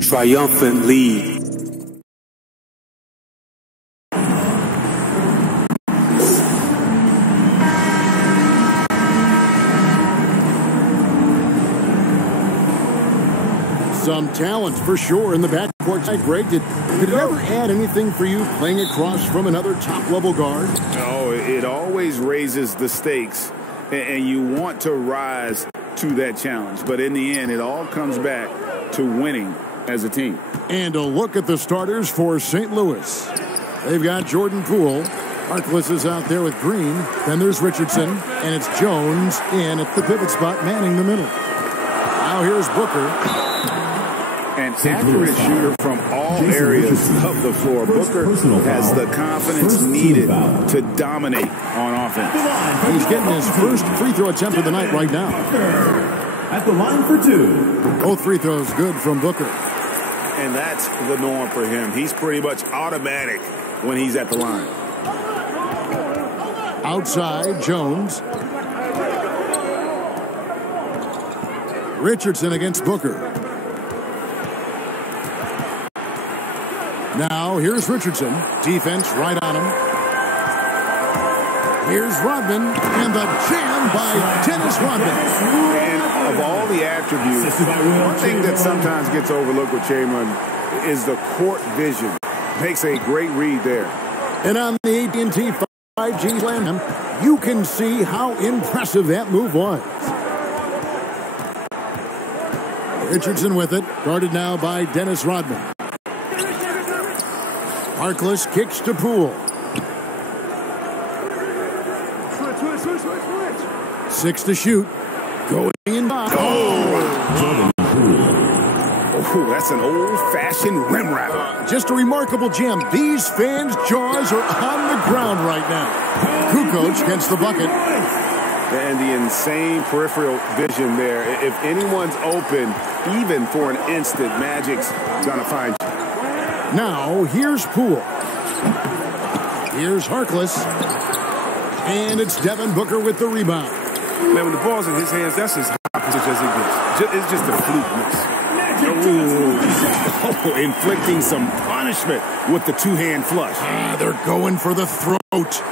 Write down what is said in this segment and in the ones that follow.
Triumphant lead. Some talent for sure in the backcourt side. Greg, did it ever add anything for you playing across from another top-level guard? Oh, it always raises the stakes, and you want to rise to that challenge. But in the end, it all comes back to winning as a team. And a look at the starters for St. Louis. They've got Jordan Poole. Harkless is out there with Green. Then there's Richardson, and it's Jones in at the pivot spot, manning the middle. Now here's Booker. An accurate shooter from all areas of the floor. Booker has the confidence needed to dominate on offense. He's getting his first free throw attempt of the night right now. At the line for two. Both free throws good from Booker. And that's the norm for him. He's pretty much automatic when he's at the line. Outside, Jones. Richardson against Booker. Now, here's Richardson. Defense right on him. Here's Rodman, and the jam by Dennis Rodman. And of all the attributes, one thing that sometimes gets overlooked with Chamberlain is the court vision. Makes a great read there. And on the AT&T 5G slam, you can see how impressive that move was. Richardson with it, guarded now by Dennis Rodman. Harkless kicks to Poole. Switch. 6 to shoot. Going in by. Oh, that's an old-fashioned rim wrap. Just a remarkable jam. These fans' jaws are on the ground right now. Kukoc gets the bucket. And the insane peripheral vision there. If anyone's open, even for an instant, Magic's gonna find you. Now, here's Poole. Here's Harkless. And it's Devin Booker with the rebound. Man, when the ball's in his hands, that's as high percentage as it gets. It's just a fluke miss. Oh, inflicting some punishment with the two-hand flush. They're going for the throat.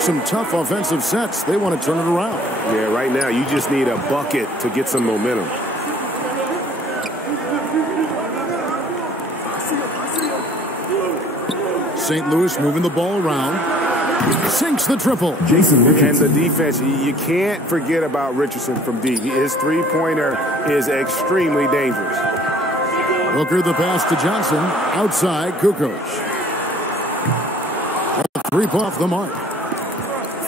Some tough offensive sets. They want to turn it around. Yeah, right now, you just need a bucket to get some momentum. St. Louis moving the ball around. Sinks the triple. Jason Richardson. And the defense, you can't forget about Richardson from deep. His three-pointer is extremely dangerous. Booker the pass to Johnson. Outside, Kukoc. A 3 off the mark.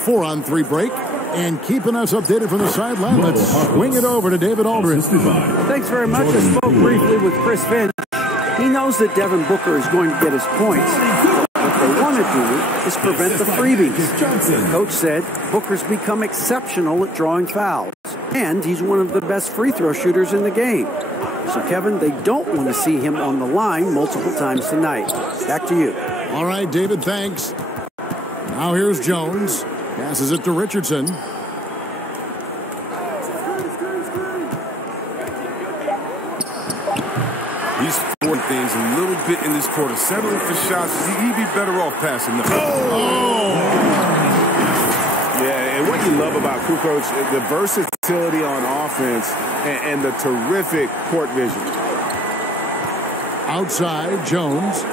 4-on-3 break. And keeping us updated from the sideline, let's swing it over to David Aldridge. Thanks very much. I spoke briefly with Chris Finch. He knows that Devin Booker is going to get his points. What they want to do is prevent the freebies. Coach said Booker's become exceptional at drawing fouls, and he's one of the best free throw shooters in the game. So, Kevin, they don't want to see him on the line multiple times tonight. Back to you. All right, David, thanks. Now here's Jones. Passes it to Richardson. He's forcing things a little bit in this quarter. Settling for shots. He'd be better off passing them. Oh! Yeah, and what you love about Kukoc, the versatility on offense and the terrific court vision. Outside, Jones.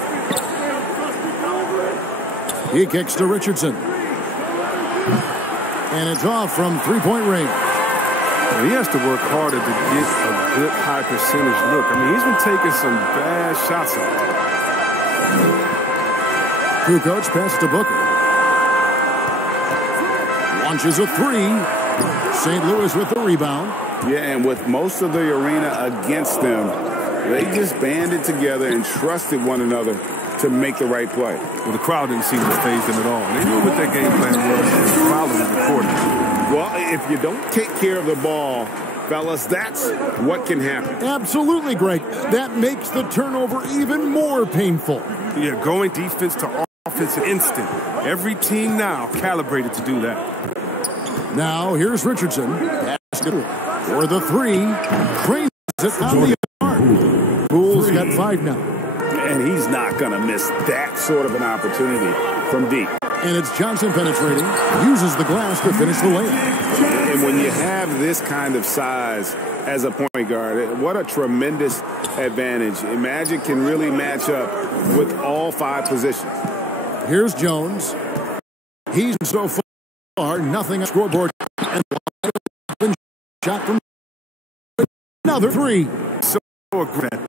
He kicks to Richardson. And it's off from three-point range. He has to work harder to get a good high percentage look. I mean, he's been taking some bad shots out there. Kukoc pass to Booker. Launches a three. St. Louis with the rebound. Yeah, and with most of the arena against them, they just banded together and trusted one another to make the right play. Well, the crowd didn't seem to faze them at all. They knew what their game plan was and followed it accordingly. Well, if you don't take care of the ball, fellas, that's what can happen. Absolutely, Greg. That makes the turnover even more painful. Yeah, going defense to offense instant. Every team now calibrated to do that. Now, here's Richardson. Basket for the three. Cranes it on the arm. Poole's got 5 now. And he's not going to miss that sort of an opportunity from deep. And it's Johnson penetrating, uses the glass to finish the layup. And when you have this kind of size as a point guard, what a tremendous advantage. Magic can really match up with all 5 positions. Here's Jones. He's so far, nothing on scoreboard. And shot from another 3. So aggressive.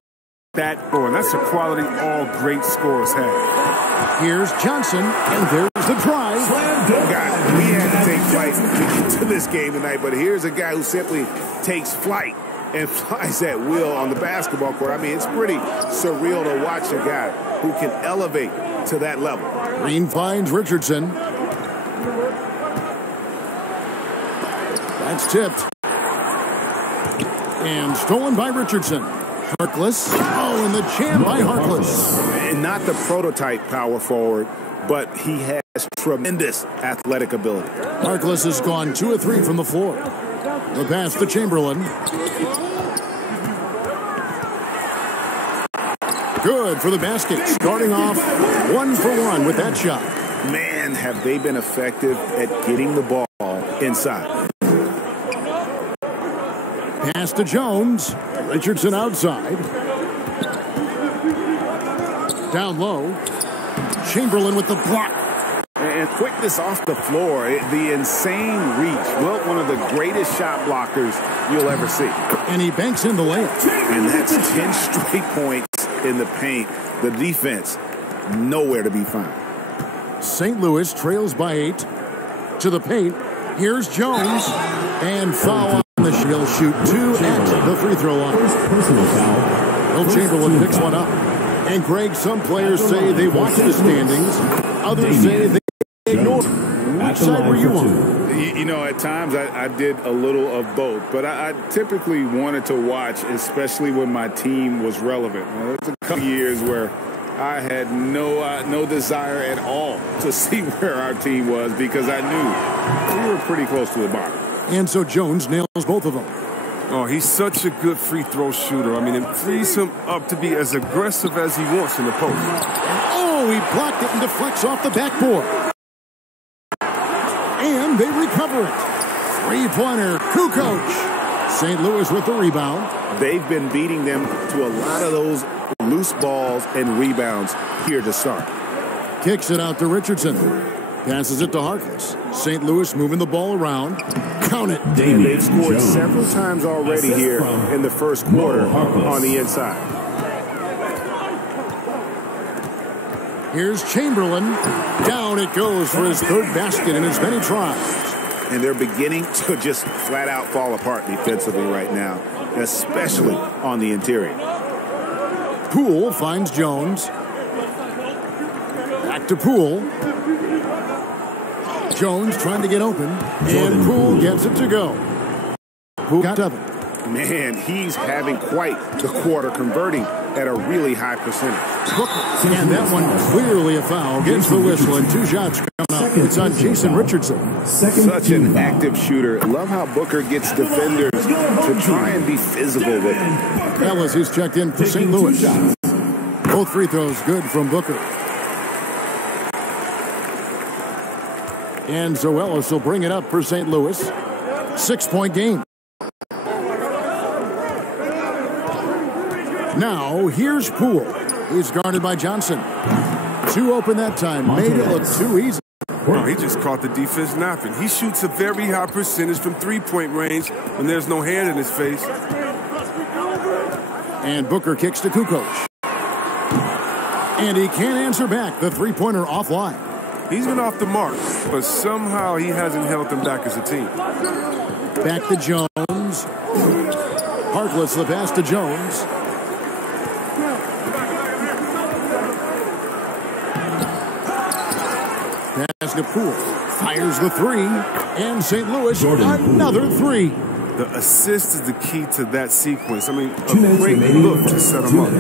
That score. That's a quality all great scorers have. Here's Johnson, and there's the drive. God, we had to take flight to get to this game tonight, but here's a guy who simply takes flight and flies at will on the basketball court. I mean, it's pretty surreal to watch a guy who can elevate to that level. Green finds Richardson. That's tipped. And stolen by Richardson. Harkless. Oh, and the jam by Harkless. And not the prototype power forward, but he has tremendous athletic ability. Harkless has gone 2 of 3 from the floor. The pass to Chamberlain. Good for the basket. Starting off 1 for 1 with that shot. Man, have they been effective at getting the ball inside. Pass to Jones. Richardson outside. Down low. Chamberlain with the block. And quickness off the floor. The insane reach. Well, one of the greatest shot blockers you'll ever see. And he banks in the layup. And that's 10 straight points in the paint. The defense, nowhere to be found. St. Louis trails by 8. To the paint. Here's Jones. And foul on the shield. He'll shoot 2 at the free throw line. Personal foul. Will Chamberlain picks one up. And Greg, some players say they watch the standings. Others say they ignore. Which side were you on? You know, at times I did a little of both, but I typically wanted to watch, especially when my team was relevant. There was a couple years where I had no desire at all to see where our team was because I knew we were pretty close to the bottom. And so Jones nails both of them. Oh, he's such a good free throw shooter. I mean, it frees him up to be as aggressive as he wants in the post. Oh, he blocked it and deflects off the backboard. And they recover it. Three-pointer, Kukoc. St. Louis with the rebound. They've been beating them to a lot of those loose balls and rebounds here to start. Kicks it out to Richardson. Passes it to Harkless. St. Louis moving the ball around. Count it. And they've scored several times already here in the first quarter on the inside. Here's Chamberlain. Down it goes for his 3rd basket in as many tries. And they're beginning to just flat out fall apart defensively right now, especially on the interior. Poole finds Jones. Back to Poole. Jones trying to get open, and Poole gets it to go. Poole got 7. Man, he's having quite the quarter, converting at a really high percentage. And that one clearly a foul. Gets the whistle, and 2 shots coming up. It's on Jason Richardson. Such an active shooter. Love how Booker gets defenders to try and be physical with him. Ellis, who's checked in for St. Louis. Both free throws good from Booker. And so Ellis will bring it up for St. Louis. 6-point game. Now, here's Poole. He's guarded by Johnson. 2 open that time. Made it look too easy. No, he just caught the defense napping. He shoots a very high percentage from 3-point range when there's no hand in his face. And Booker kicks to Kukoc. And he can't answer back. The 3-pointer offline. He's been off the mark, but somehow he hasn't held them back as a team. Back to Jones. Harkless the pass to Jones. Pass to Poole. Fires the 3. And St. Louis another 3. The assist is the key to that sequence. I mean, a great look to set him up.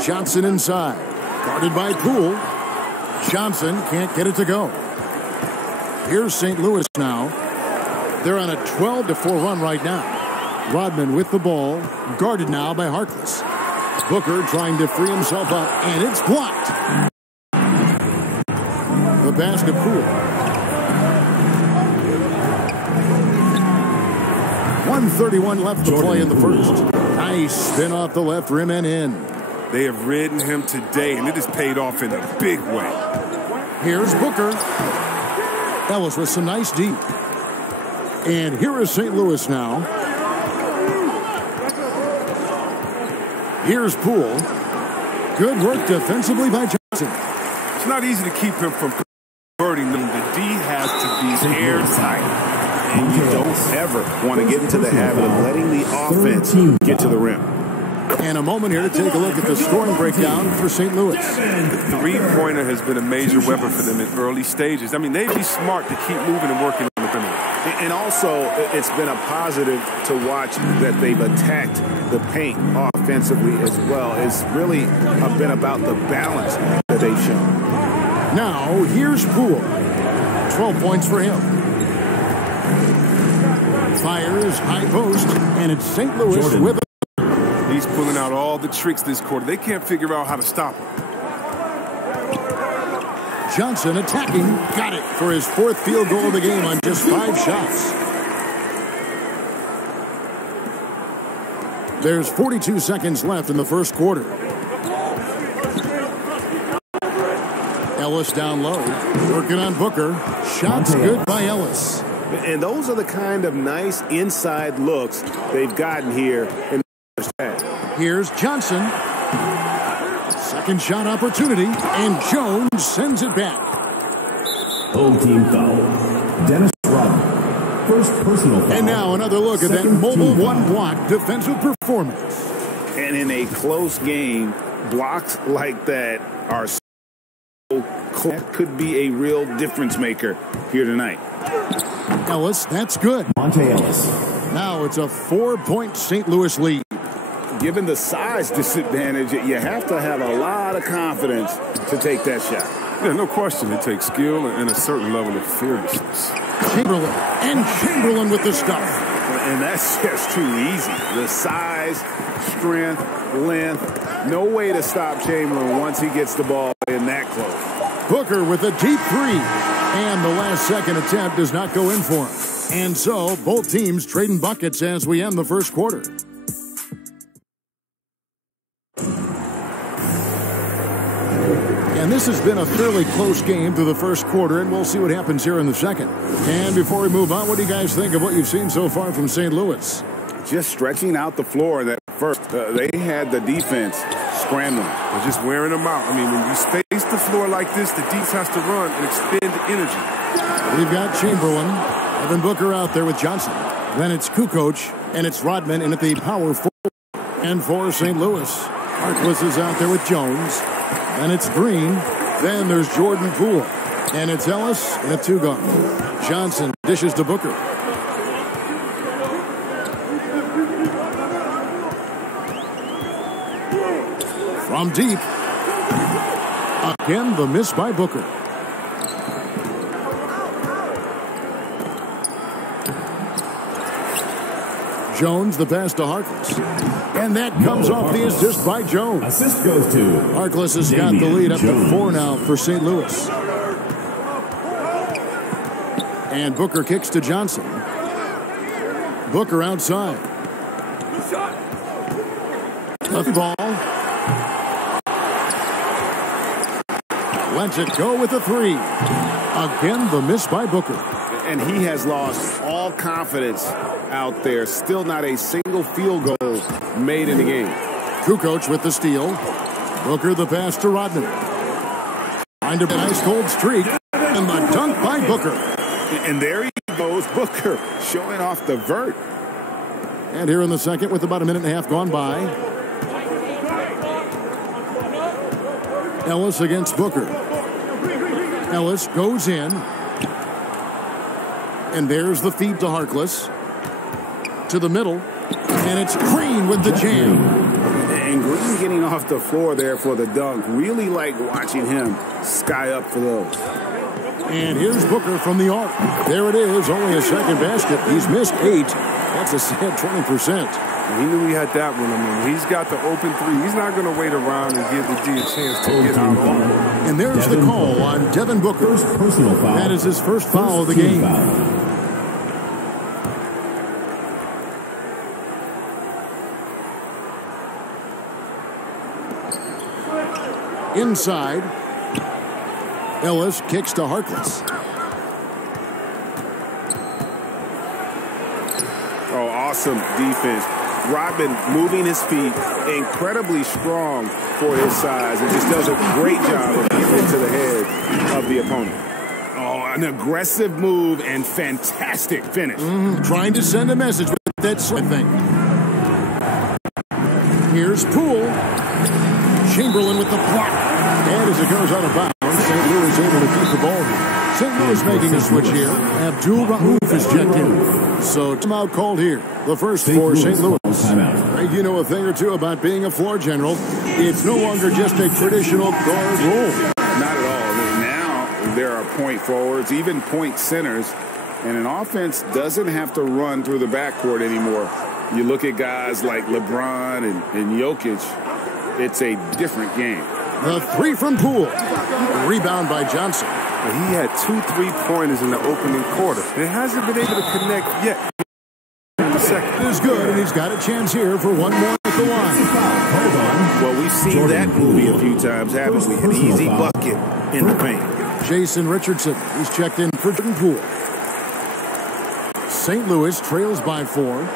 Johnson inside. Guarded by Poole. Johnson can't get it to go. Here's St. Louis now. They're on a 12-4 run right now. Rodman with the ball, guarded now by Harkless. Booker trying to free himself up, and it's blocked. The basket Poole. 1:31 left to play in the first. Nice spin off the left rim and in. They have ridden him today, and it has paid off in a big way. Here's Booker. Ellis with some nice deep. And here is St. Louis now. Here's Poole. Good work defensively by Johnson. It's not easy to keep him from converting them. The D has to be airtight. And you don't ever want to get into the habit of letting the offense get to the rim. And a moment here to take a look at the scoring breakdown for St. Louis. The three-pointer has been a major weapon for them in early stages. I mean, they'd be smart to keep moving and working on the perimeter. And also, it's been a positive to watch that they've attacked the paint offensively as well. It's really been about the balance that they've shown. Now, here's Poole. 12 points for him. Fires high post, and it's St. Louis with a... He's pulling out all the tricks this quarter. They can't figure out how to stop him. Johnson attacking. Got it for his fourth field goal of the game on just 5 shots. There's 42 seconds left in the first quarter. Ellis down low. Working on Booker. Shots good by Ellis. And those are the kind of nice inside looks they've gotten here in the first half. Here's Johnson. Second shot opportunity, and Jones sends it back. Home team foul. Dennis Rodman. First personal foul. And now another look at that mobile one-block defensive performance. And in a close game, blocks like that are so close. That could be a real difference maker here tonight. Ellis, that's good. Monte Ellis. Now it's a 4-point St. Louis lead. Given the size disadvantage, you have to have a lot of confidence to take that shot. Yeah, no question. It takes skill and a certain level of fearlessness. Chamberlain with the stuff. And that's just too easy. The size, strength, length. No way to stop Chamberlain once he gets the ball in that close. Booker with a deep three. And the last second attempt does not go in for him. And so both teams trading buckets as we end the first quarter. And this has been a fairly close game through the first quarter, and we'll see what happens here in the second. And before we move on, what do you guys think of what you've seen so far from St. Louis? Just stretching out the floor that first. They had the defense scrambling. They're just wearing them out. I mean, when you space the floor like this, the defense has to run and expend energy. We've got Chamberlain, Evan Booker out there with Johnson. Then it's Kukoc, and it's Rodman in at the power forward. And for St. Louis, Harkless is out there with Jones. And it's Green. Then there's Jordan Poole. And it's Ellis in a 2-guard. Johnson dishes to Booker. From deep. Again, the miss by Booker. Jones, the pass to Harkless. And that comes off the assist by Jones. Assist goes to Harkless has got the lead up to 4 now for St. Louis. And Booker kicks to Johnson. Booker outside. The ball. Lets it go with a 3. Again, the miss by Booker. And he has lost all confidence out there. Still not a single field goal made in the game. Kukoc with the steal. Booker the pass to Rodman. Find a nice cold streak. And the dunk by Booker. And there he goes, Booker, showing off the vert. And here in the second with about a minute and a half gone by. Ellis against Booker. Ellis goes in. And there's the feed to Harkless. To the middle. And it's Green with the jam. And Green getting off the floor there for the dunk. Really like watching him sky up for those. And here's Booker from the arc. There it is, only a second basket. He's missed 8. That's a sad 20%. He knew he had that one. I mean, he's got the open three. He's not going to wait around and give the D a chance to get out on him. And there's the call on Devin Booker. Personal foul. That is his first foul of the game. Inside, Ellis kicks to Harkless. Oh, awesome defense. Rodman moving his feet, incredibly strong for his size, and just does a great job of getting into the head of the opponent. Oh, an aggressive move and fantastic finish. Trying to send a message with that sort of thing. Here's Poole. Chamberlain with the block. And as it goes out of bounds, St. Louis able to keep the ball here. St. Louis making a switch here. Abdul Rauf is checked in. So timeout called here. The first for St. Louis. Greg, you know a thing or two about being a floor general. It's no longer just a traditional guard role. Not at all. Now there are point forwards, even point centers, and an offense doesn't have to run through the backcourt anymore. You look at guys like LeBron and Jokic, it's a different game. The three from Poole. Rebound by Johnson. He had 2 3-pointers in the opening quarter. He hasn't been able to connect yet. In the second is good, and he's got a chance here for one more at the line. Well, we've seen that movie a few times, haven't we? An easy bucket in the paint. Jason Richardson, he's checked in for Jordan Poole. St. Louis trails by 4.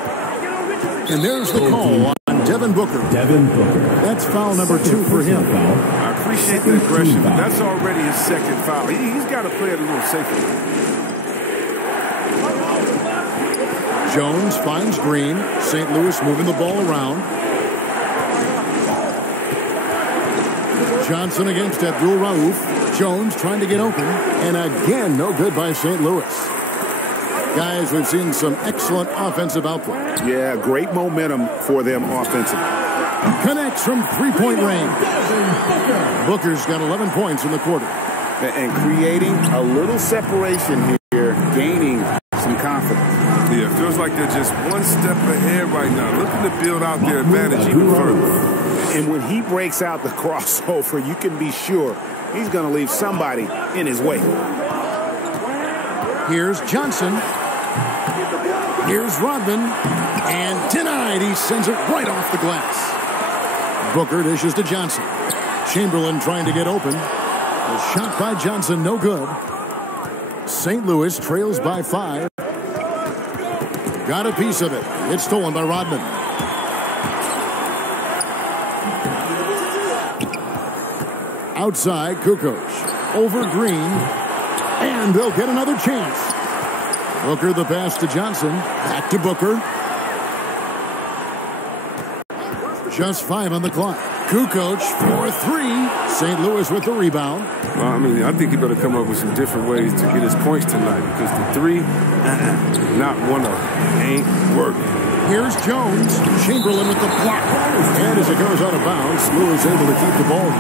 And there's the call on Devin Booker. That's foul number 2 for him. I appreciate the aggression, but that's already his second foul. He's got to play it a little safer. Jones finds Green. St. Louis moving the ball around. Johnson against Abdul Rauf. Jones trying to get open. And again, no good by St. Louis. Guys, we've seen some excellent offensive output. Yeah, great momentum for them offensively. Connects from three-point range. Booker's got 11 points in the quarter. And creating a little separation here, gaining some confidence. Yeah, it feels like they're just one step ahead right now, looking to build out their advantage even further. And when he breaks out the crossover, you can be sure he's going to leave somebody in his way. Here's Johnson. Here's Rodman. And denied. He sends it right off the glass. Booker dishes to Johnson. Chamberlain trying to get open. A shot by Johnson, no good. St. Louis trails by 5. Got a piece of it. It's stolen by Rodman. Outside, Kukoc. Over Green. And they'll get another chance. Booker the pass to Johnson. Back to Booker. Just 5 on the clock. Kukoc for 3. St. Louis with the rebound. Well, I mean, I think he better come up with some different ways to get his points tonight because the 3, not one of them, ain't working. Here's Jones. Chamberlain with the block. And as it goes out of bounds, Lewis able to keep the ball.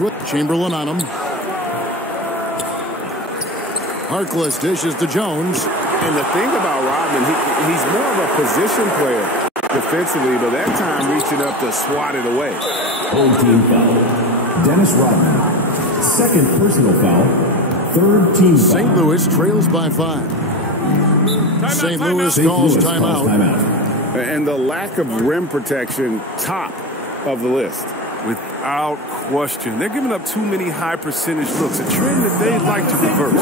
With Chamberlain on him. Harkless dishes to Jones. And the thing about Rodman, he's more of a position player defensively, but that time reaching up to swat it away. Whole team foul. Dennis Rodman. Second personal foul. Third team foul. St. Louis trails by 5. St. Louis calls timeout. And the lack of rim protection, top of the list. Without question. They're giving up too many high percentage looks, a trend that they'd like to reverse.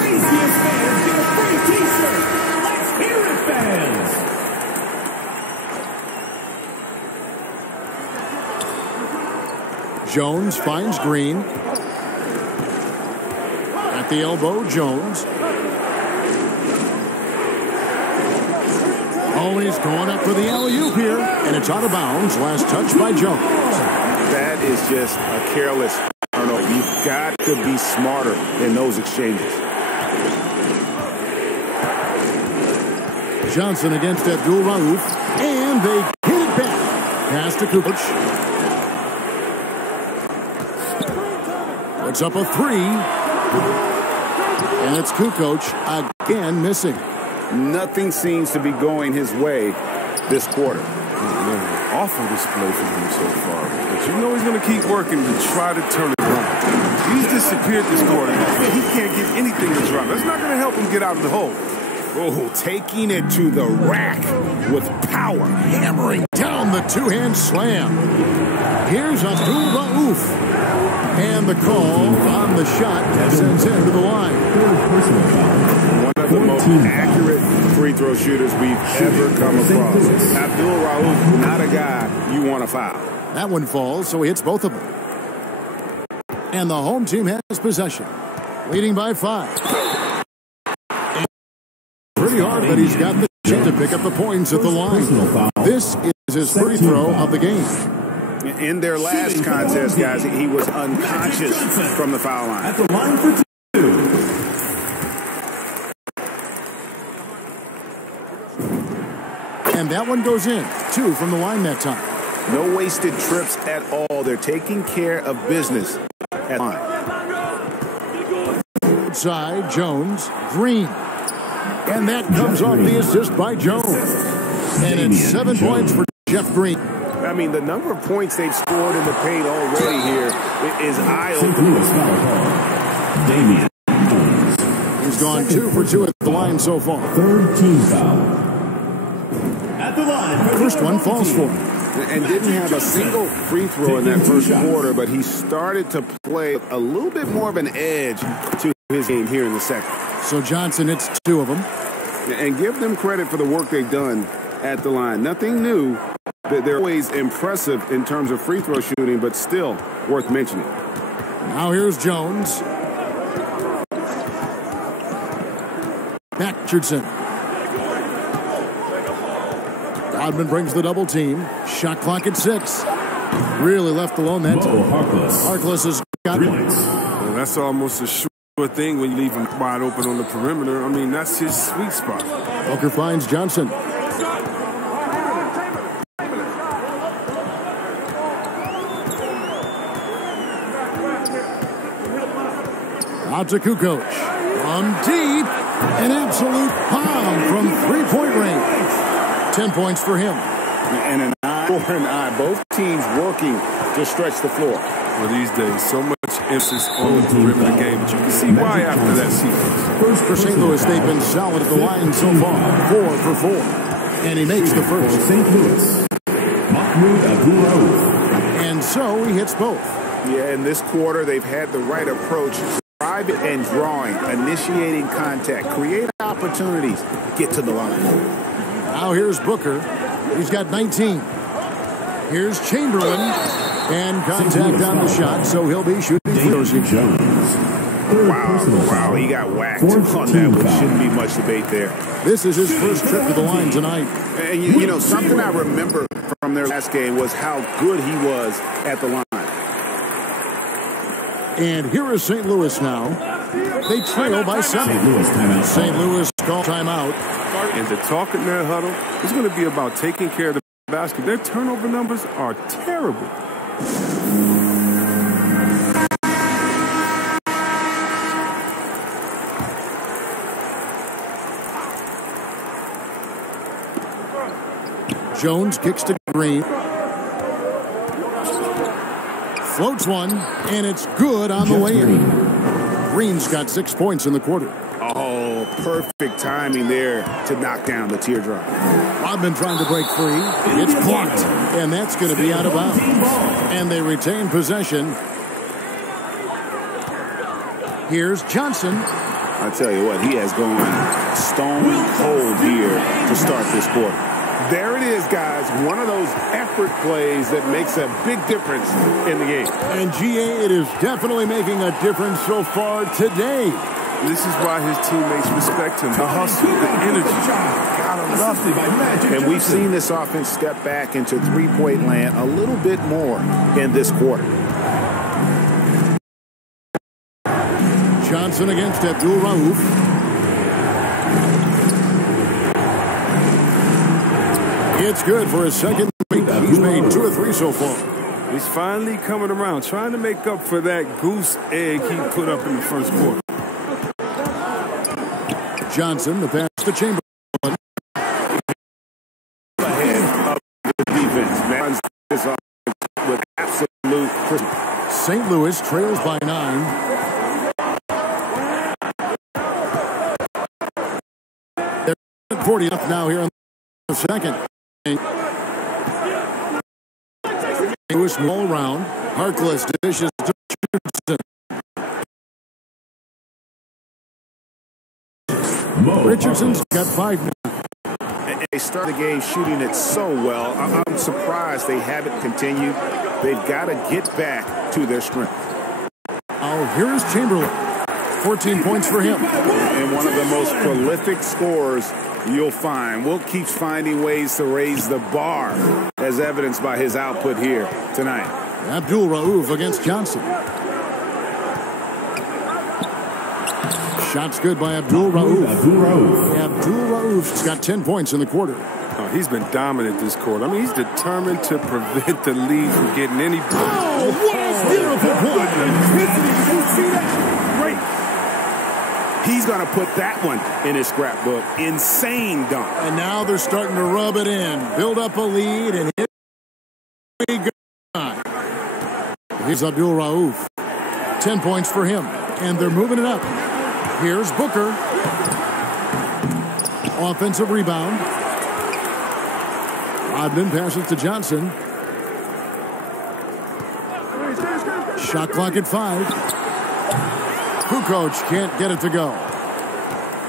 Jones finds Green. At the elbow, Jones. Always going up for the alley-oop here. And it's out of bounds. Last touch by Jones. That is just a careless turnover. You've got to be smarter in those exchanges. Johnson against Abdul Rauf, and they hit it back. Pass to Kukoc. Puts up a three. And it's Kukoc again missing. Nothing seems to be going his way this quarter. Awful display from him so far. But you know he's going to keep working to try to turn it around. He's disappeared this quarter. He can't get anything to drop. That's not going to help him get out of the hole. Oh, taking it to the rack with power. Hammering down the two-hand slam. Here's Abdul Rauf. And the call on the shot that sends him to the line. One of the most accurate free throw shooters we've ever come across. Abdul Rauf, not a guy you want to foul. That one falls, so he hits both of them. And the home team has possession, leading by 5. And pretty hard, but he's got the chance to pick up the points at the line. This is his free throw of the game. In their last contest, guys, he was unconscious from the foul line. At the line for 2. And that one goes in. 2 from the line that time. No wasted trips at all. They're taking care of business at the line. Outside, Jones, Green. And that comes off the assist by Jones. And it's 7 points for Jeff Green. I mean, the number of points they've scored in the paint already here is eye-opening. He's gone 2 for 2 at the line so far. Third team foul. At the line. First one falls for him. And didn't have a single free throw in that first quarter, but he started to play a little bit more of an edge to his game here in the second. So Johnson hits 2 of them. And give them credit for the work they've done at the line. Nothing new. They're always impressive in terms of free throw shooting, but still worth mentioning. Now here's Jones. Richardson. Rodman brings the double team. Shot clock at 6. Really left alone that time. Harkless has got it. Well, that's almost a sure thing when you leave him wide open on the perimeter. I mean, that's his sweet spot. Booker finds Johnson. Out to Kukoc. From deep. An absolute bomb from three-point range. 10 points for him. And an eye for an eye. Both teams working to stretch the floor. Well, these days, so much emphasis on the perimeter game, but you can see why after that sequence. First for St. Louis, they've been solid at the line so far. 4 for 4. And he makes the first. St. Louis. Mahmoud Abdul Rauf. And so he hits both. Yeah, in this quarter, they've had the right approach. Driving and drawing, initiating contact, create opportunities, get to the line. Now here's Booker. He's got 19. Here's Chamberlain. And contact on the shot, so he'll be shooting free throws. Wow, he got whacked on that one. Shouldn't be much debate there. This is his first trip to the line tonight. And you know, something I remember from their last game was how good he was at the line. And here is St. Louis now. They trail by 7. St. Louis call timeout. And the talk in their huddle is going to be about taking care of the basket. Their turnover numbers are terrible. Jones kicks to Green. Floats one, and it's good on the way in. Green's got 6 points in the quarter. Oh, perfect timing there to knock down the teardrop. Rodman trying to break free. It's blocked, and that's going to be out of bounds. And they retain possession. Here's Johnson. I tell you what, he has gone stone cold here to start this quarter. There it is, guys. One of those effort plays that makes a big difference in the game. And GA, it is definitely making a difference so far today. This is why his teammates respect him. The hustle, the energy. Gotta love it. And we've seen this offense step back into three-point land a little bit more in this quarter. Johnson against Abdul Rauf. It's good for his second week. He's made 2 or 3 so far. He's finally coming around, trying to make up for that goose egg he put up in the first quarter. Johnson, the pass to Chamberlain. Ahead of the defense. Man, this with absolute precision. St. Louis trails by 9. They're 40 up now here in the second. Louis all around. Harkless dishes to Richardson. Richardson's got 5 now. They start the game shooting it so well. I'm surprised they haven't continued. They've got to get back to their strength. Oh, here's Chamberlain. 14 points for him. And one of the most prolific scorers you'll find. Will keeps finding ways to raise the bar, as evidenced by his output here tonight. Abdul Rauf against Johnson. Shots good by Abdul Rauf. Abdul Rauf's got 10 points in the quarter. Oh, he's been dominant this quarter. I mean, he's determined to prevent the lead from getting any. Oh, what a beautiful point! Great. He's going to put that one in his scrapbook. Insane dunk. And now they're starting to rub it in, build up a lead, and here we go. Here's Abdul Rauf. 10 points for him, and they're moving it up. Here's Booker. Offensive rebound. Rodman passes to Johnson. Shot clock at 5. Kukoc can't get it to go.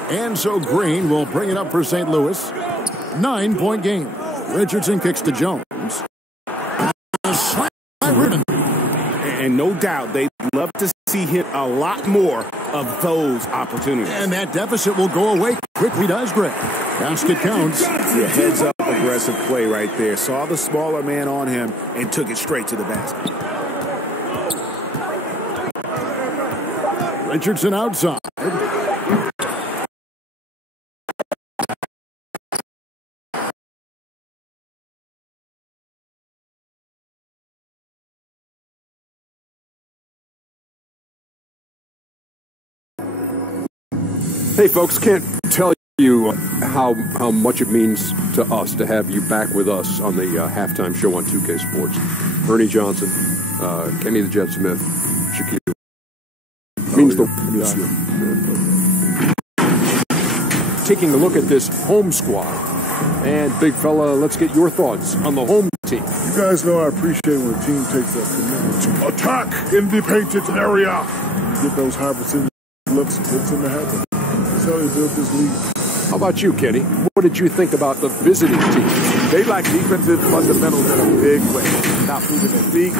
And so Green will bring it up for St. Louis. 9-point game. Richardson kicks to Jones. And no doubt they'd love to see him a lot more of those opportunities. And that deficit will go away quickly, does Greg. Basket counts. Yeah, heads up aggressive play right there. Saw the smaller man on him and took it straight to the basket. Richardson outside. Hey, folks, can't tell you how much it means to us to have you back with us on the halftime show on 2K Sports. Ernie Johnson, Kenny the Jet Smith, Shaquille. Means taking a look at this home squad. And, big fella, let's get your thoughts on the home team. You guys know I appreciate when a team takes that commitment to attack in the painted area. You get those high percentage looks, it's in the habit. That's how they built this league. How about you, Kenny? What did you think about the visiting team? They like defensive fundamentals in a big way. Not moving their feet.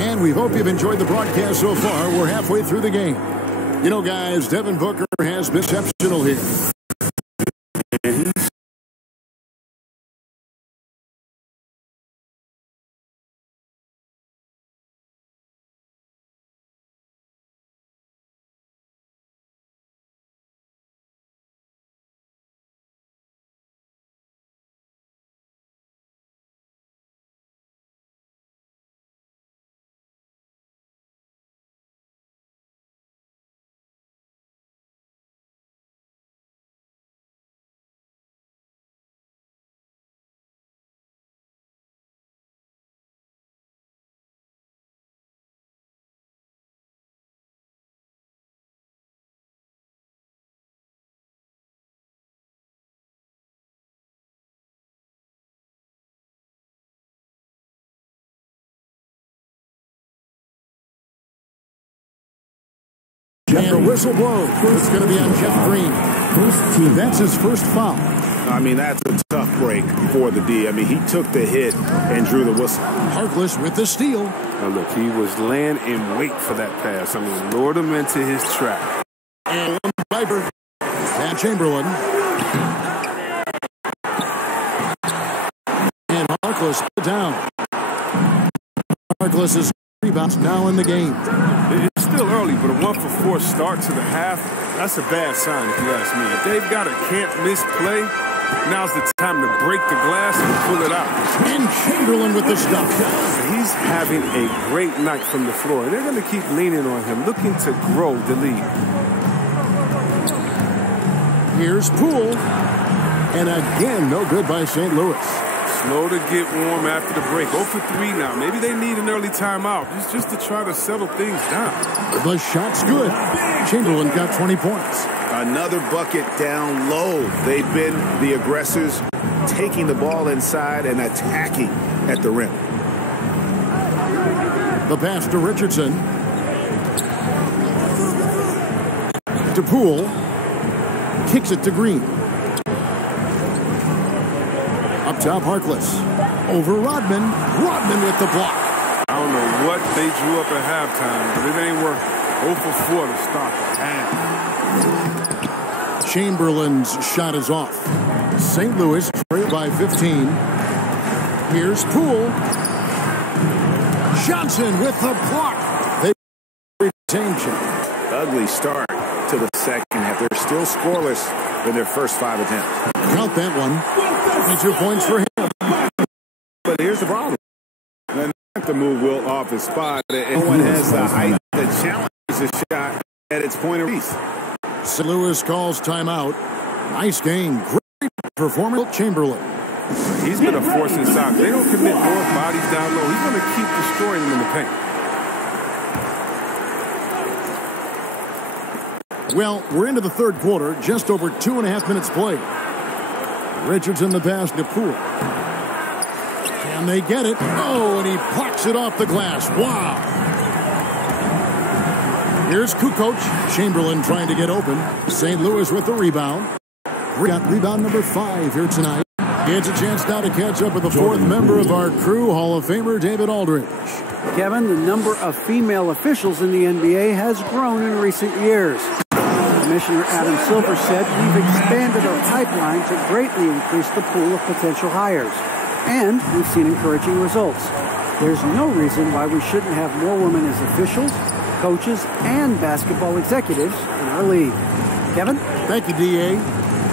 And we hope you've enjoyed the broadcast so far. We're halfway through the game. You know, guys, Devin Booker has been exceptional here. And the whistle blows. It's going to be on Jeff Green. That's his first foul. I mean, that's a tough break for the D. I mean, he took the hit and drew the whistle. Harkless with the steal. Now, look, he was laying in wait for that pass. I mean, lured him into his trap. And Piper and Chamberlain. And Harkless down. Harkless's rebounds now in the game. It's still early, but a 1-for-4 start to the half, that's a bad sign if you ask me. If they've got a can't-miss play, now's the time to break the glass and pull it out. And Chamberlain with the stop. He's having a great night from the floor, and they're going to keep leaning on him, looking to grow the lead. Here's Poole. And again, no good by St. Louis. Slow to get warm after the break. 0 for 3 now. Maybe they need an early timeout just to try to settle things down. The shot's good. Chamberlain got 20 points. Another bucket down low. They've been the aggressors, taking the ball inside and attacking at the rim. The pass to Richardson. To Poole. Kicks it to Green. Up top, Harkless. Over Rodman. Rodman with the block. I don't know what they drew up at halftime, but it ain't working. 0 for 4 to start the half. Chamberlain's shot is off. St. Louis trailed by 15. Here's Poole. Johnson with the block. They retain check. Ugly start to the second half. They're still scoreless in their first 5 attempts. Count that one. 22 points for him. But here's the problem. The move will off his spot. No one has the height that challenges the shot at its point of release. St. Louis calls timeout. Nice game. Great performance. Chamberlain. He's going to force inside. They don't commit more bodies down low. He's going to keep destroying them in the paint. Well, we're into the third quarter. Just over 2.5 minutes played. Richardson the pass to Poole. Can they get it? Oh, and he plucks it off the glass. Wow. Here's Kukoc. Chamberlain trying to get open. St. Louis with the rebound. We got rebound number 5 here tonight. It's a chance now to catch up with the 4th member of our crew, Hall of Famer David Aldridge. Kevin, the number of female officials in the NBA has grown in recent years. Commissioner Adam Silver said we've expanded our pipeline to greatly increase the pool of potential hires. And we've seen encouraging results. There's no reason why we shouldn't have more women as officials, coaches, and basketball executives in our league. Kevin? Thank you, D.A.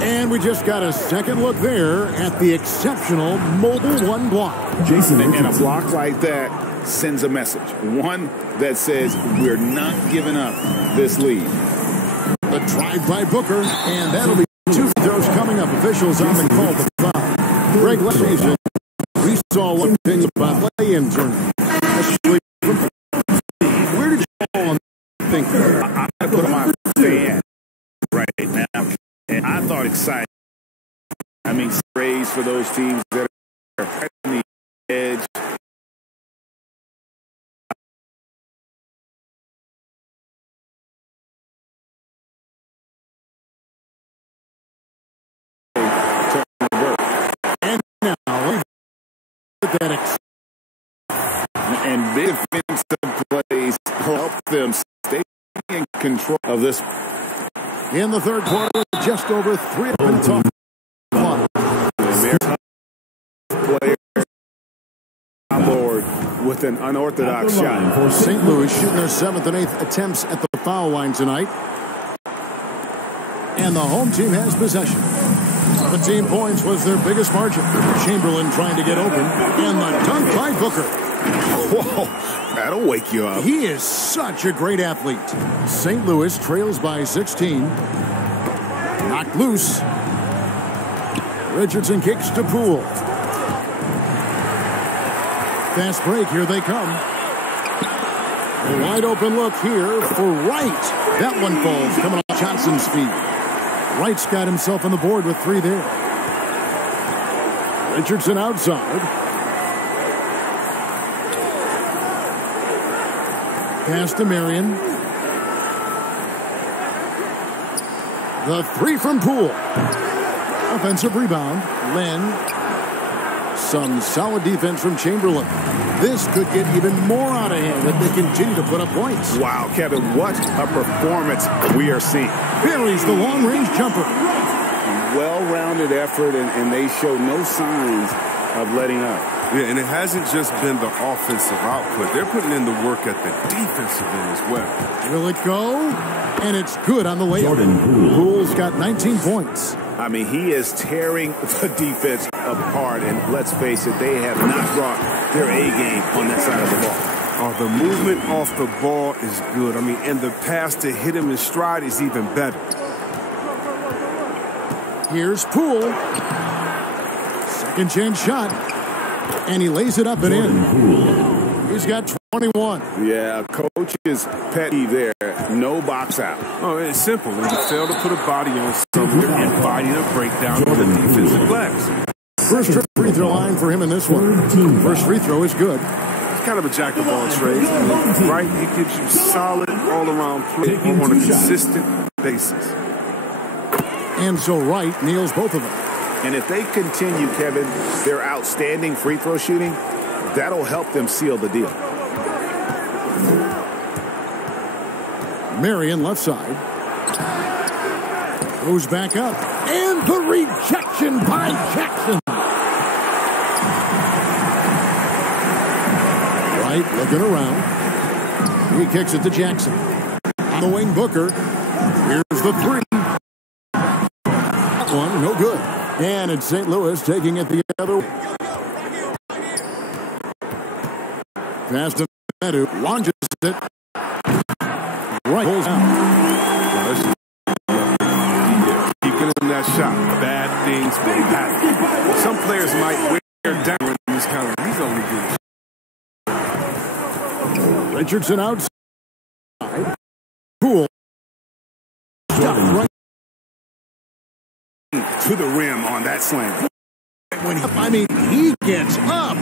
And we just got a second look there at the exceptional mobile one block. Jason, and a block like that sends a message. One that says we're not giving up this lead. The drive by Booker, and that'll be 2 throws coming up. Officials on the call for foul. Greg, last season, we saw one thing about play-in tournament. Where did you all think? I put my fan right now, and I thought exciting. I mean, praise for those teams that are on the edge. And big defensive plays help them stay in control of this. In the third quarter, just over 3 minutes off. Player on board with an unorthodox shot. St. Louis shooting their 7th and 8th attempts at the foul line tonight. And the home team has possession. 17 points was their biggest margin. Chamberlain trying to get open. And the dunk by Booker. Whoa, that'll wake you up. He is such a great athlete. St. Louis trails by 16. Knocked loose. Richardson kicks to Poole. Fast break, here they come. A wide open look here for Wright. That one falls, coming off Johnson's feet. Wright's got himself on the board with 3 there. Richardson outside. Pass to Marion. The 3 from Poole. Offensive rebound. Len. Some solid defense from Chamberlain. This could get even more out of hand if they continue to put up points. Wow, Kevin, what a performance we are seeing. Buries the long-range jumper. Well-rounded effort, and they show no signs of letting up. Yeah, and it hasn't just been the offensive output. They're putting in the work at the defensive end as well. Will it go? And it's good on the layup. Poole's got 19 points. I mean, he is tearing the defense apart, and let's face it, they have not brought their A game on that side of the ball. Oh, the movement off the ball is good. I mean, and the pass to hit him in stride is even better. Here's Poole. Second chance shot. And he lays it up and in. He's got 21. Yeah, coach's pet peeve there. No box out. Oh, it's simple. When you fail to put a body on something, you're inviting a breakdown on the defensive glass. First free throw line for him in this one. First free throw is good. It's kind of a jack of all trades, right? He gives you solid all-around play on a consistent basis. And so Wright nails both of them. And if they continue, Kevin, their outstanding free throw shooting, that'll help them seal the deal. Marion left side. Goes back up. And the rejection by Jackson. Wright looking around. He kicks it to Jackson. On the wing, Booker. Here's the three. One, no good. And it's St. Louis taking it the other way. Pass to Medu. Launches it. Right. Pulls out. Keeping him that shot. Bad things will happen. Some players might wear down in this kind of. He's only good. Richardson outside. Poole. Right. To the rim on that slam. He gets up.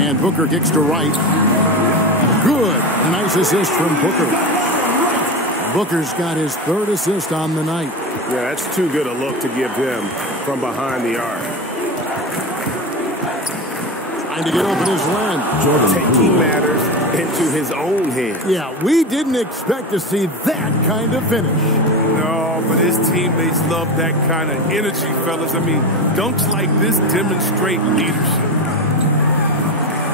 And Booker kicks to Wright. Good. A nice assist from Booker. Booker's got his third assist on the night. Yeah, that's too good a look to give him from behind the arc. Trying to get open his Len. Taking matters into his own hands. Yeah, we didn't expect to see that kind of finish. No, but his teammates love that kind of energy, fellas. I mean, dunks like this demonstrate leadership.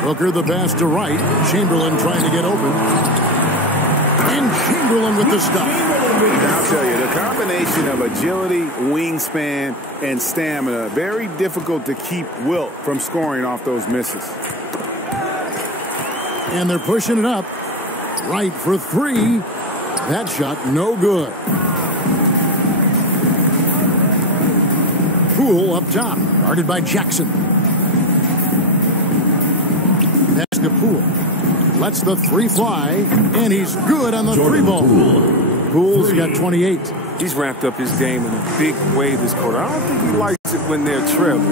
Booker the pass to Wright. Chamberlain trying to get open. And Chamberlain with the stop. I'll tell you, the combination of agility, wingspan, and stamina, very difficult to keep Wilt from scoring off those misses. And they're pushing it up. Wright for three. That shot no good. Poole up top, guarded by Jackson. Pass to Poole. Lets the three fly, and he's good on the three ball. Poole's got 28. He's ramped up his game in a big way this quarter. I don't think he likes it when they're trailing.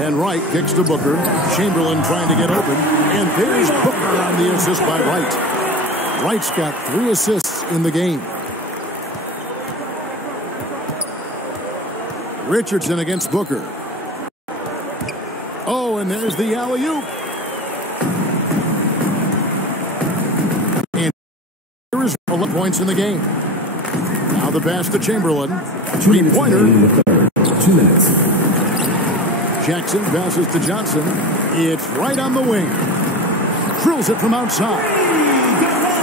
And Wright kicks to Booker. Chamberlain trying to get open. And there's Booker on the assist by Wright. Wright's got 3 assists in the game. Richardson against Booker. Oh, and there's the alley-oop. And here is 11 points in the game. Now the pass to Chamberlain. 3-pointer. 2 minutes. Jackson passes to Johnson. It's right on the wing. Drills it from outside.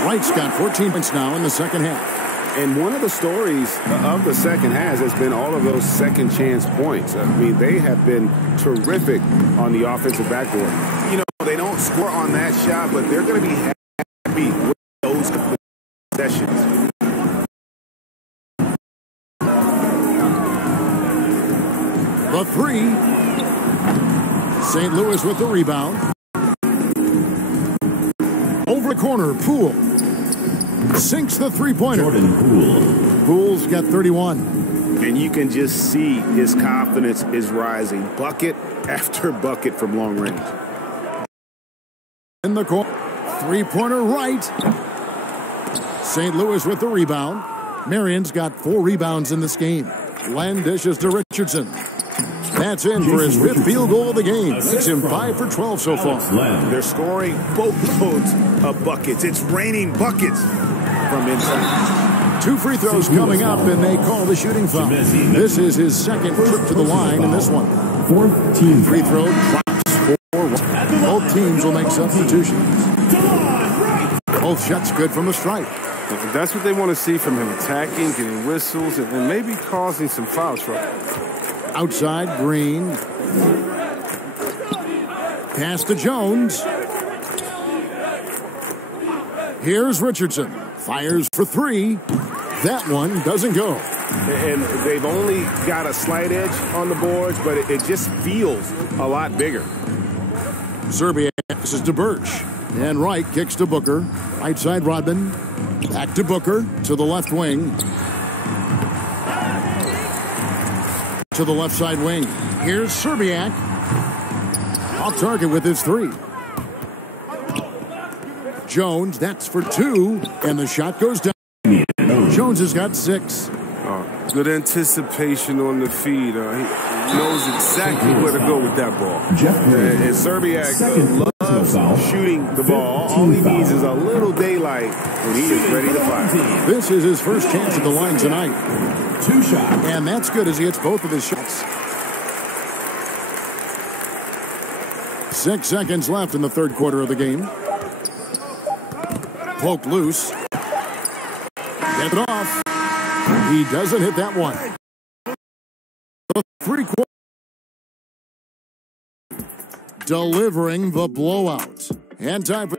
Wright's got 14 points now in the second half. And one of the stories of the second half has been all of those second chance points. I mean, they have been terrific on the offensive backboard. You know, they don't score on that shot, but they're going to be happy with those possessions. The three. St. Louis with the rebound. Over the corner, Poole. Sinks the three-pointer. Jordan Poole. Poole's got 31. And you can just see his confidence is rising. Bucket after bucket from long range. In the corner. Three-pointer right. St. Louis with the rebound. Marion's got 4 rebounds in this game. Len dishes to Richardson. That's in for his 5th field goal of the game. Makes him 5 for 12 so far. They're scoring boatloads of buckets. It's raining buckets from inside. 2 free throws coming up, and they call the shooting foul. This is his second trip to the line in this one. Fourth team Free foul. throw drops for both teams will make substitutions. Both shots good from the stripe. That's what they want to see from him, attacking, getting whistles, and maybe causing some foul trouble. Outside, Green. Pass to Jones. Here's Richardson. Fires for three. That one doesn't go. And they've only got a slight edge on the boards, but it just feels a lot bigger. Serbia passes to Birch. And Wright kicks to Booker. Right side, Rodman. Back to Booker. To the left wing. To the left side wing. Here's Serbiak. Off target with his three. Jones, that's for two. And the shot goes down. Jones has got 6. Good anticipation on the feed. He knows exactly where to go with that ball. And Serbiak loves shooting the ball. All he needs is a little daylight, and he is ready to fire. This is his first chance at the line tonight. 2 shots. And that's good as he hits both of his shots. 6 seconds left in the third quarter of the game. Poked loose. Get it off. He doesn't hit that one. The 3-quarter. Delivering the blowout. And time for.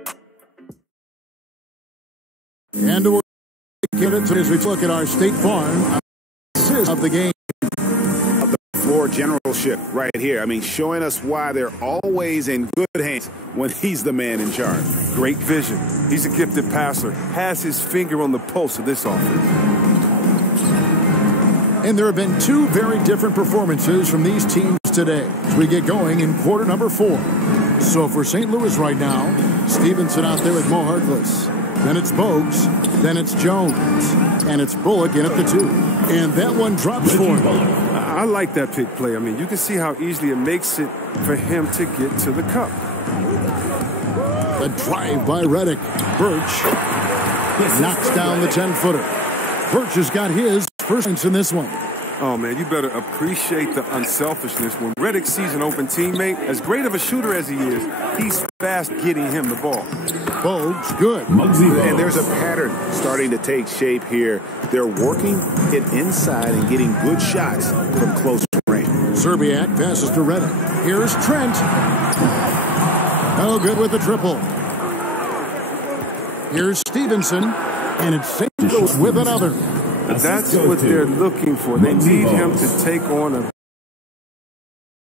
And we'll give it to as we look at our State Farm assist of the game. Of the floor generalship right here. I mean, showing us why they're always in good hands when he's the man in charge. Great vision. He's a gifted passer. Has his finger on the pulse of this offense. And there have been 2 very different performances from these teams today as we get going in quarter number 4. So for St. Louis right now, Stevenson out there with Mo Harkless. Then it's Bogues. Then it's Jones. And it's Bullock in at the 2. And that one drops for him. I like that pick play. I mean, you can see how easily it makes it for him to get to the cup. The drive by Redick. Birch knocks down the 10-footer. Birch has got his first chance in this one. Oh, man, you better appreciate the unselfishness. When Redick sees an open teammate, as great of a shooter as he is, he's fast getting him the ball. Bogues, good. And there's a pattern starting to take shape here. They're working it inside and getting good shots from close range. Serbiak passes to Redick. Here's Trent. Oh, good with the triple. Here's Stevenson. And it's St. Louis with another. That's what they're looking for. They need him to take on a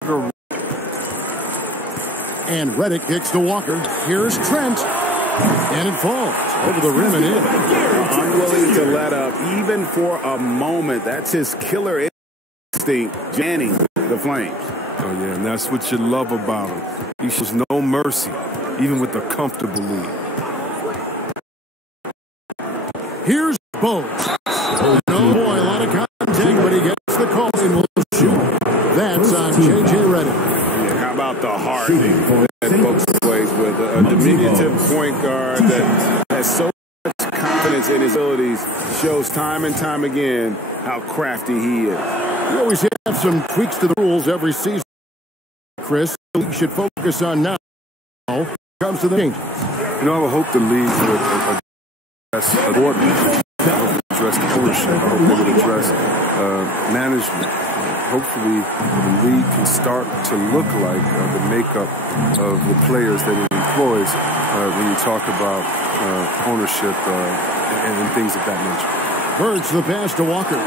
bigger. And Redick kicks to Walker. Here's Trent. And it falls over the rim and in. Unwilling to let up, even for a moment. That's his killer instinct, jamming the Flames. Oh, yeah, and that's what you love about him. He shows no mercy, even with a comfortable lead. Here's Bogues. Oh, boy, a lot of contact, but he gets the call and will shoot. That's on J.J. Redick. Yeah, how about the heart that Bogues plays with? A diminutive point guard that has so much confidence in his abilities, shows time and time again how crafty he is. We always have some tweaks to the rules every season, Chris. The league should focus on now. Comes to the game. You know, I would hope the league would address ownership. I hope they would address management. Hopefully, the league can start to look like the makeup of the players that it employs when you talk about ownership and things of that nature. Birch the pass to Walker.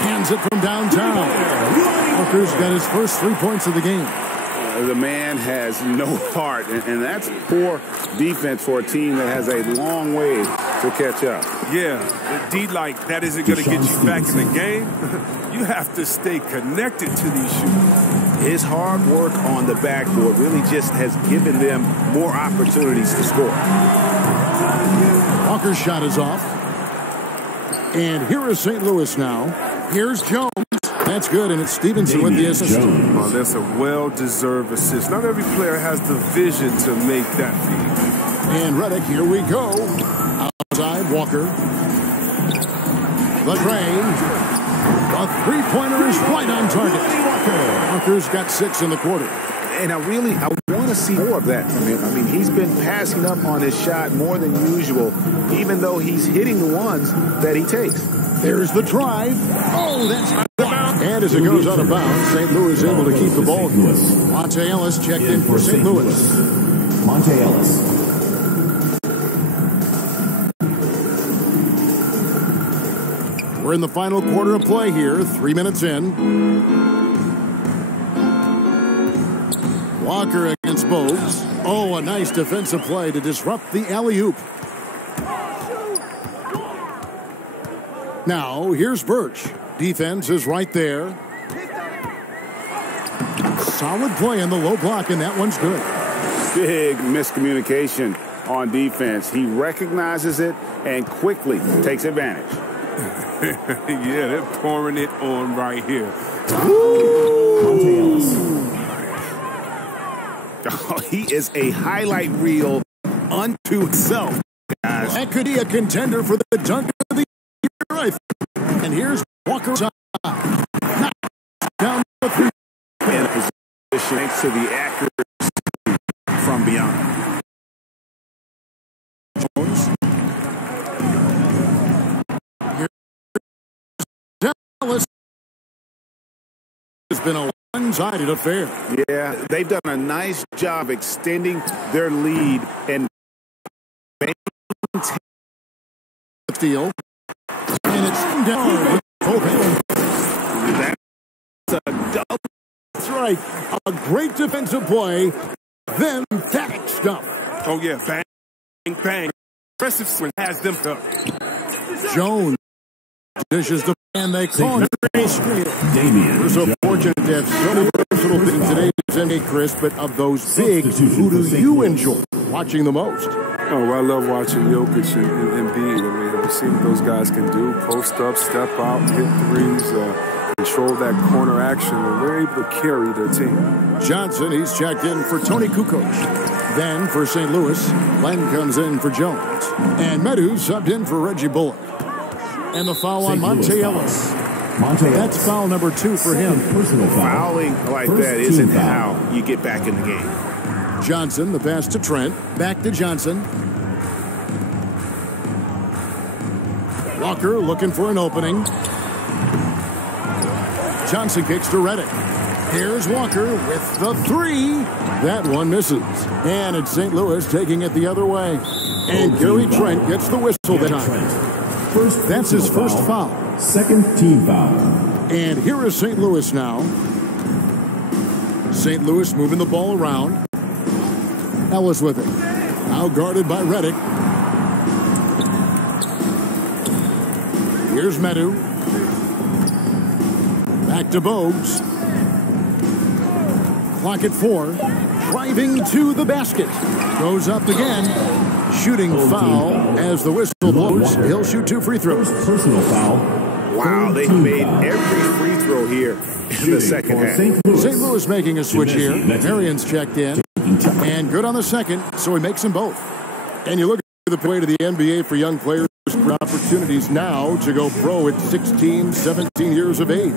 Hands it from downtown. Walker's got his first 3 points of the game. The man has no heart, and that's poor defense for a team that has a long way to catch up. Yeah, D-like, that isn't going to get you back in the game. You have to stay connected to these shooters. His hard work on the backboard really just has given them more opportunities to score. Walker's shot is off. And here is St. Louis now. Here's Jones. That's good, and it's Stevenson with the assist. Oh, that's a well-deserved assist. Not every player has the vision to make that feed. And Redick, here we go. Outside, Walker. The train. A three-pointer is right on target. Walker's got 6 in the quarter. And I want to see more of that from him. I mean, he's been passing up on his shot more than usual, even though he's hitting the ones that he takes. There's the drive. Oh, that's out of bounds. And as it goes out of bounds, St. Louis able to keep the ball. Monte Ellis checked in for St. Louis. Monte Ellis. We're in the final quarter of play here, 3 minutes in. Walker against Bogues. Oh, a nice defensive play to disrupt the alley-oop. Now, here's Birch. Defense is right there. Solid play in the low block, and that one's good. Big miscommunication on defense. He recognizes it and quickly takes advantage. Yeah, they're pouring it on right here. Oh, he is a highlight reel unto himself, guys. That could be a contender for the dunk of the year. And here's Walker down the 3. In a position thanks to the accuracy from beyond. Jones. Dallas. It's been a one-sided affair. Yeah, they've done a nice job extending their lead and maintaining steal. And it's down with both hands. That's a double. That's right. A great defensive play. Then emphatic stuff. Oh, yeah. Bang, bang. Impressive swing has them up. Jones dishes the and they call it. We're so fortunate to have so many versatile in today's NBA, Chris, but of those big, who do you enjoy watching the most? Oh, well, I love watching Jokic and Embiid. I mean, we've seen what those guys can do. Post up, step out, hit threes, control that corner action, and they're able to carry their team. Johnson, he's checked in for Tony Kukoc. Then for St. Louis, Len comes in for Jones. And Medu subbed in for Reggie Bullock. And the foul on Monte Ellis. That's foul number 2 for him. Fouling like that isn't how you get back in the game. Johnson, the pass to Trent. Back to Johnson. Walker looking for an opening. Johnson kicks to Reddick. Here's Walker with the 3. That one misses. And it's St. Louis taking it the other way. And Gary Trent gets the whistle that time. That's his first foul. Second team foul. And here is St. Louis now. St. Louis moving the ball around. Ellis with it. Now guarded by Reddick. Here's Medu. Back to Bogues. Clock at 4. Driving to the basket. Goes up again. Shooting foul as the whistle blows. He'll shoot 2 free throws. Personal foul. Wow, they made every free throw here in the second half. St. Louis making a switch here. Marion's checked in. And good on the second, so he makes them both. And you look at the play to the NBA for young players for opportunities now to go pro at 16, 17 years of age.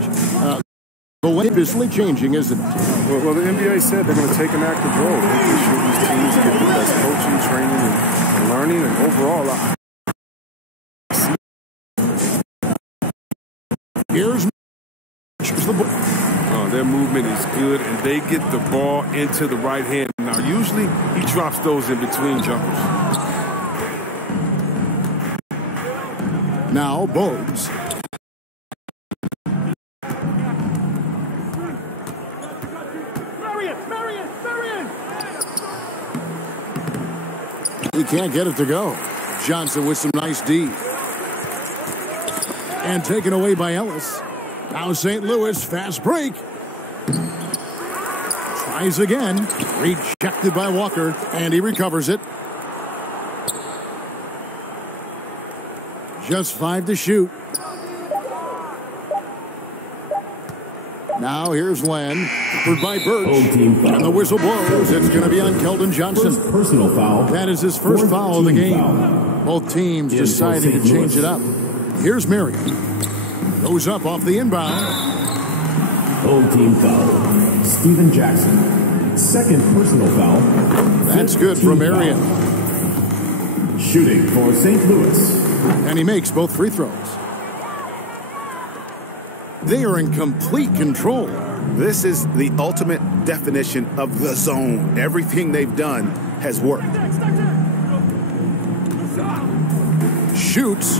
The wave is really changing, isn't it? Well, the NBA said they're going to take an active role. Making sure these teams get the best coaching, training, and learning, and overall. Here's the ball. Their movement is good, and they get the ball into the right hand. Now, usually, he drops those in between jumpers. Now, Bogues. Marion! He can't get it to go. Johnson with some nice D. And taken away by Ellis. Now St. Louis, fast break. Tries again. Rejected by Walker, and he recovers it. Just 5 to shoot. Now here's Len. Covered by Birch. And the whistle blows. It's going to be on Keldon Johnson. Personal foul. That is his first foul of the game. Both teams deciding to change it up. Here's Marion. Goes up off the inbound. Home team foul. Steven Jackson. Second personal foul. That's good from Marion. Shooting for St. Louis. And he makes both free throws. They are in complete control. This is the ultimate definition of the zone. Everything they've done has worked. Shoots.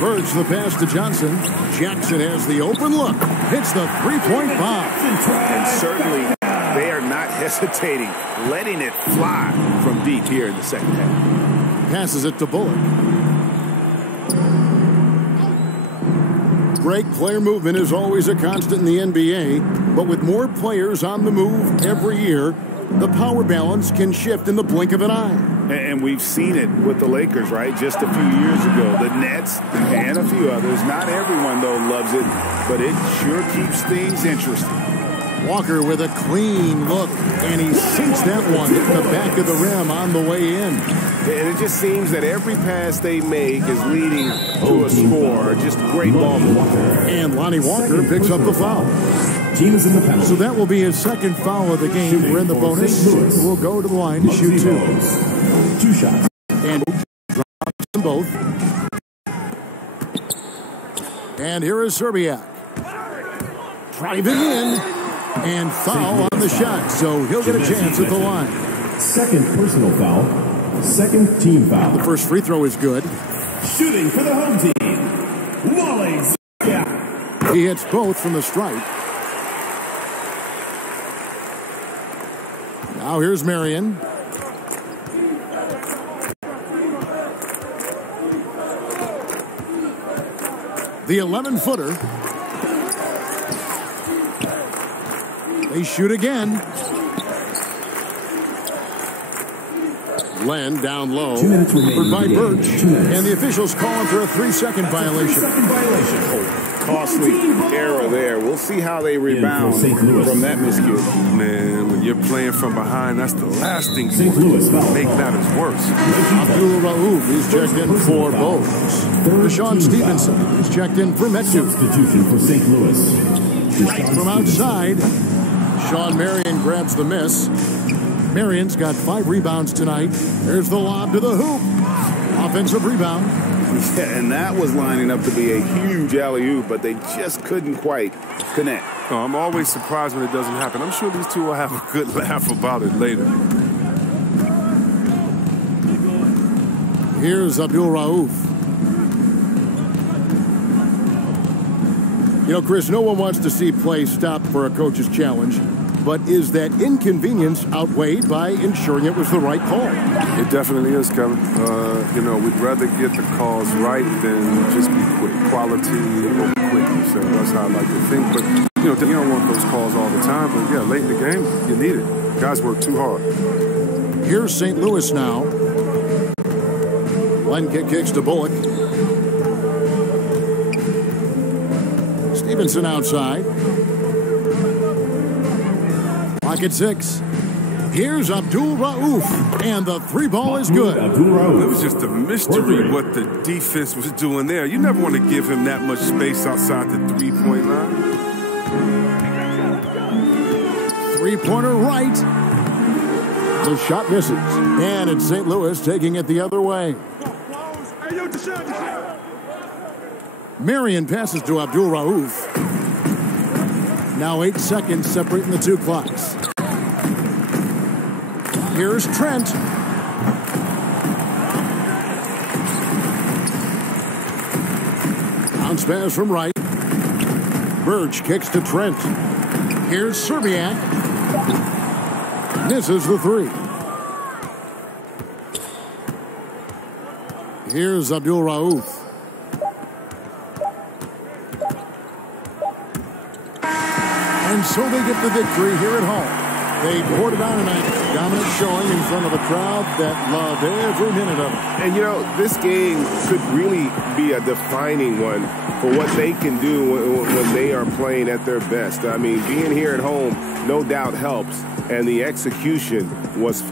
Birds the pass to Johnson. Jackson has the open look. Hits the three-point bomb. And certainly they are not hesitating, letting it fly from deep here in the second half. Passes it to Bullock. Great player movement is always a constant in the NBA, but with more players on the move every year, the power balance can shift in the blink of an eye. And we've seen it with the Lakers, right? Just a few years ago. The Nets and a few others. Not everyone, though, loves it, but it sure keeps things interesting. Walker with a clean look, and he sinks that one at the back of the rim on the way in. And it just seems that every pass they make is leading to a score. Just great ball. And Lonnie Walker picks up the foul. Team is in the penalty. So that will be his second foul of the game. We're in the bonus. We'll go to the line to shoot two. 2 shots. And drops them both. And here is Serbiak. Driving in. And foul on the shot. So he'll get a chance at the line. Second personal foul. Second team foul. The first free throw is good. Shooting for the home team. Wally. He hits both from the stripe. Now here's Marion. The 11-footer. They shoot again. Len down low. 2 minutes remaining. By Birch. And the officials call him for a 3-second violation. Costly error there. We'll see how they rebound from that miscue. Man, when you're playing from behind, that's the last thing you want to make matters worse. Abdul Raouf is checked in for Bowes. Deshaun Stevenson is checked in for Metu. Substitution for St. Louis. From outside, Sean Marion grabs the miss. Marion's got 5 rebounds tonight. There's the lob to the hoop. Offensive rebound. Yeah, and that was lining up to be a huge alley-oop, but they just couldn't quite connect. Oh, I'm always surprised when it doesn't happen. I'm sure these two will have a good laugh about it later. Here's Abdul Raouf. You know, Chris, no one wants to see play stop for a coach's challenge. But is that inconvenience outweighed by ensuring it was the right call? It definitely is, Kevin. You know, we'd rather get the calls right than just be quick. Quality over quickness. So that's how I like to think. But, you know, you don't want those calls all the time. But, yeah, late in the game, you need it. Guys work too hard. Here's St. Louis now. Len kicks to Bullock. Stevenson outside. Clock at 6. Here's Abdul Raouf, and the 3-ball is good. It was just a mystery what the defense was doing there. You never want to give him that much space outside the 3-point line. 3-pointer right. The shot misses, and it's St. Louis taking it the other way. Marion passes to Abdul Raouf. Now 8 seconds separating the 2 clocks. Here's Trent. Bounce pass from right. Birch kicks to Trent. Here's Serbiak. Misses the 3. Here's Abdul Raouf. And so they get the victory here at home. They poured it on tonight. Dominant showing in front of a crowd that loved every minute of it. And, you know, this game could really be a defining one for what they can do when they are playing at their best. I mean, being here at home, no doubt helps. And the execution was